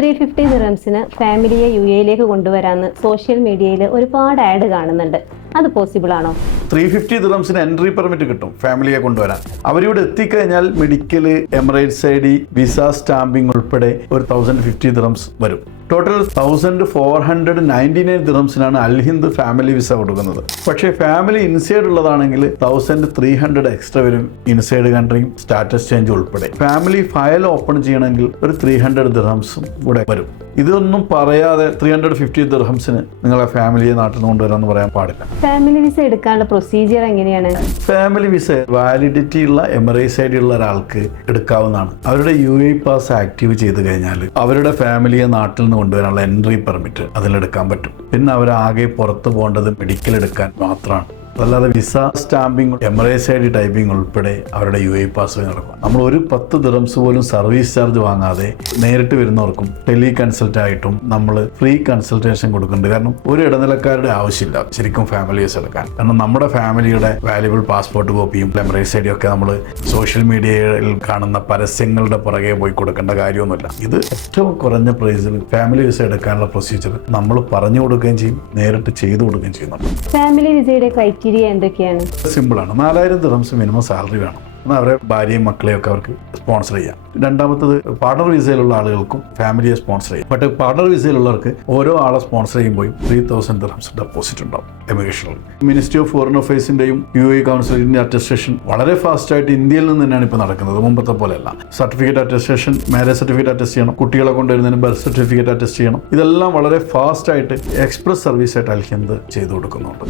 350 ദിറംസിന് ഫാമിലിയെ UAE കൊണ്ടുവരാമെന്ന് social മീഡിയയിൽ ഒരുപാട് ആഡ് കാണുന്നുണ്ട്. അത് പോസിബിൾ ആണോ? 350 ദിറംസിന് എൻട്രി പെർമിറ്റ് കിട്ടും ഫാമിലിയെ കൊണ്ടുവരാൻ. അവരിവിടെ എത്തിക്കഴിഞ്ഞാൽ medical, Emirates ID, visa stamping ഉൾപ്പെടെ ഒരു 1050 ദിറംസ് വരും. ടോട്ടൽ 1499 ദിറംസിനാണ് അൽ ഹിന്ദ് ഫാമിലി വിസ കൊടുക്കുന്നത്. പക്ഷേ ഫാമിലി ഇൻസൈഡ് ഉള്ളതാണെങ്കിൽ 1300 എക്സ്ട്രാ വരും, ഇൻസൈഡ് കൺട്രിയും സ്റ്റാറ്റസ് ചേഞ്ച് ഉൾപ്പെടെ. ഫാമിലി ഫയൽ ഓപ്പൺ ചെയ്യണമെങ്കിൽ ഒരു 300 ദിറംസും കൂടെ വരും. ഇതൊന്നും പറയാതെ 350 ദിർഹംസിന് നിങ്ങളെ ഫാമിലിയെ നാട്ടിൽ നിന്ന് കൊണ്ടുവരാമെന്ന് പറയാൻ പാടില്ല. ഫാമിലി വിസ എടുക്കാനുള്ള പ്രൊസീജിയർ എങ്ങനെയാണ്? ഫാമിലി വിസ വാലിഡിറ്റി ഉള്ള എമിറേറ്റ്സ് ID ഉള്ള ഒരാൾക്ക് എടുക്കാവുന്നതാണ്. അവരുടെ UAE പാസ് ആക്റ്റീവ് ചെയ്ത് കഴിഞ്ഞാൽ അവരുടെ ഫാമിലിയെ നാട്ടിൽ നിന്ന് കൊണ്ടുവരാനുള്ള എൻട്രി പെർമിറ്റ് അതിലെടുക്കാൻ പറ്റും. പിന്നെ അവരാകെ പുറത്ത് പോകേണ്ടത് മെഡിക്കൽ എടുക്കാൻ മാത്രമാണ്. അതല്ലാതെ visa stamping, Emirates ID typing ഉൾപ്പെടെ അവരുടെ UAE പാസ് നടക്കും. നമ്മൾ ഒരു 10 ദിറംസ് പോലും സർവീസ് ചാർജ് വാങ്ങാതെ നേരിട്ട് വരുന്നവർക്കും ടെലി കൺസൾട്ട് ആയിട്ടും നമ്മൾ ഫ്രീ കൺസൾട്ടേഷൻ കൊടുക്കുന്നുണ്ട്. കാരണം ഒരു ഇടനിലക്കാരുടെ ആവശ്യമില്ല ശരിക്കും ഫാമിലി വിസ എടുക്കാൻ. കാരണം നമ്മുടെ ഫാമിലിയുടെ വാല്യുബിൾ പാസ്പോർട്ട് കോപ്പിയും എമിറേറ്റ്സ് ID ഒക്കെ നമ്മൾ സോഷ്യൽ മീഡിയയിൽ കാണുന്ന പരസ്യങ്ങളുടെ പുറകെ പോയി കൊടുക്കേണ്ട കാര്യമൊന്നുമില്ല. ഇത് ഏറ്റവും കുറഞ്ഞ പ്രൈസിൽ ഫാമിലി വിസ എടുക്കാനുള്ള പ്രൊസീജിയർ നമ്മൾ പറഞ്ഞു കൊടുക്കുകയും ചെയ്യും, നേരിട്ട് ചെയ്തു കൊടുക്കുകയും ചെയ്യുന്നുണ്ട്. ഫാമിലി വിസയുടെ ക്രൈറ്റീരിയ എന്തൊക്കെയാണ്? സിമ്പിളാണ്. 4000 ദിറംസ് മിനിമം സാലറി വേണം. എന്നാൽ അവരെ ഭാര്യയും മക്കളെയൊക്കെ അവർക്ക് സ്പോൺസർ ചെയ്യാം. രണ്ടാമത്തത് പാർട്ണർ വിസയിലുള്ള ആളുകൾക്കും ഫാമിലിയെ സ്പോൺസർ ചെയ്യാം. ബട്ട് പാർട്ണർ വിസയിലുള്ളവർക്ക് ഓരോ ആളെ സ്പോൺസർ ചെയ്യുമ്പോൾ 3000 ദിറംസ് ഡെപ്പോസിറ്റ് ഉണ്ടാവും എമിഗ്രേഷനിൽ. മിനിസ്ട്രി ഓഫ് ഫോറിൻ അഫയേഴ്സിന്റെയും UAE കൗൺസിലിന്റെ അറ്റസ്റ്റേഷൻ വളരെ ഫാസ്റ്റ് ആയിട്ട് ഇന്ത്യയിൽ നിന്ന് തന്നെയാണ് ഇപ്പോൾ നടക്കുന്നത്, മുമ്പത്തെ പോലെയല്ല. Certificate attestation, marriage certificate attest ചെയ്യണം, കുട്ടികളെ കൊണ്ടുവരുന്നതിന് ബർത്ത് സർട്ടിഫിക്കറ്റ് അറ്റസ്റ്റ് ചെയ്യണം. ഇതെല്ലാം വളരെ ഫാസ്റ്റ് ആയിട്ട് എക്സ്പ്രസ് സർവീസ് ആയിട്ട് അൽ ഹിന്ദ് ചെയ്തു കൊടുക്കുന്നുണ്ട്.